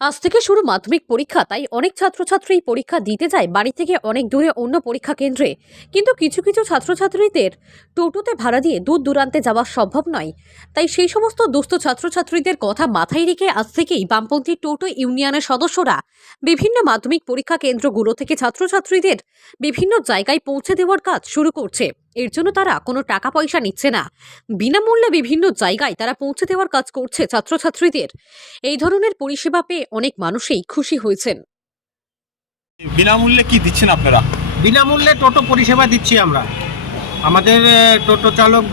আজ থেকে শুরু মাধ্যমিক পরীক্ষা, তাই অনেক ছাত্রছাত্রী পরীক্ষা দিতে যায় বাড়ি থেকে অনেক দূরে অন্য পরীক্ষা কেন্দ্রে। কিন্তু কিছু কিছু ছাত্রছাত্রীদের টোটোতে ভাড়া দিয়ে দূর দূরান্তে যাওয়া সম্ভব নয়। তাই সেই সমস্ত দুস্থ ছাত্রছাত্রীদের কথা মাথায় রেখে আজ থেকেই বামপন্থী টোটো ইউনিয়নের সদস্যরা বিভিন্ন মাধ্যমিক পরীক্ষা কেন্দ্রগুলো থেকে ছাত্রছাত্রীদের বিভিন্ন জায়গায় পৌঁছে দেওয়ার কাজ শুরু করছে। এর জন্য তারা কোনো টাকা পয়সা নিচ্ছে না। বিনামূল্যে বিভিন্ন জায়গায় তারা পৌঁছে দেওয়ার কাজ করছে ছাত্রছাত্রীদের। এই ধরনের পরিষেবা পেয়ে অনেক মানুষই খুশি হয়েছেন। বিনামূল্যে কি দিচ্ছেন আপনারা? বিনামূল্যে টোটো পরিষেবা দিচ্ছি আমরা। আমাদের টোটো চালক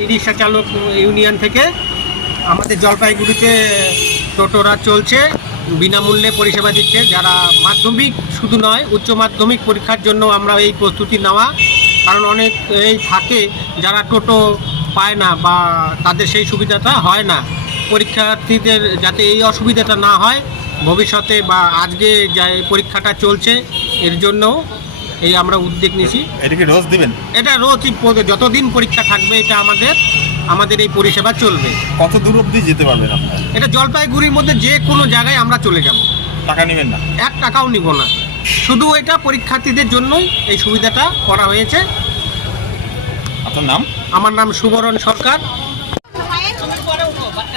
ই রিক্সা চালক ইউনিয়ন থেকে আমাদের জলপাইগুড়িতে টোটোরা চলছে বিনামূল্যে পরিষেবা দিচ্ছে। যারা মাধ্যমিক শুধু নয় উচ্চ মাধ্যমিক পরীক্ষার জন্য আমরা এই প্রস্তুতি নেওয়া কারণ অনেক এই থাকে যারা টোটো পায় না বা তাদের সেই সুবিধাটা হয় না। পরীক্ষার্থীদের যাতে এই অসুবিধাটা না হয় ভবিষ্যতে বা আজকে যা এই পরীক্ষাটা চলছে এর জন্য এই আমরা উদ্যোগ নিয়েছি। এটা কি রোজ দিবেন? এটা রোজই প- যতদিন পরীক্ষা থাকবে এটা আমাদের আমাদের এই পরিষেবা চলবে। কত দূর অবধি যেতে পারবেন আপনারা? এটা জলপাইগুড়ির মধ্যে যে কোনো জায়গায় আমরা চলে যাব। টাকা নেবেন না? এক টাকাও নিব না। শুধু এটা পরীক্ষার্থীদের জন্যই এই সুবিধাটা করা হয়েছে। আপনার নাম? আমার নাম সুবরণ সরকার। পাশে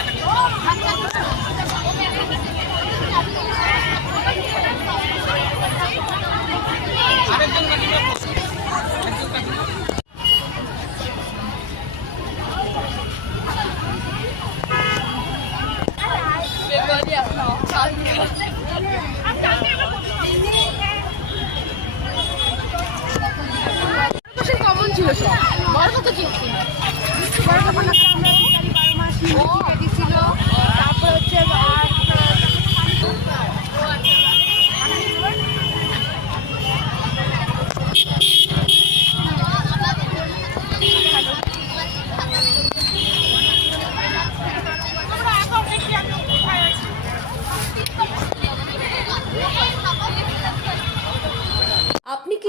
বড় কত কি বারো মাস নিয়ে দিছিল তারপর হচ্ছে আর আপনি কি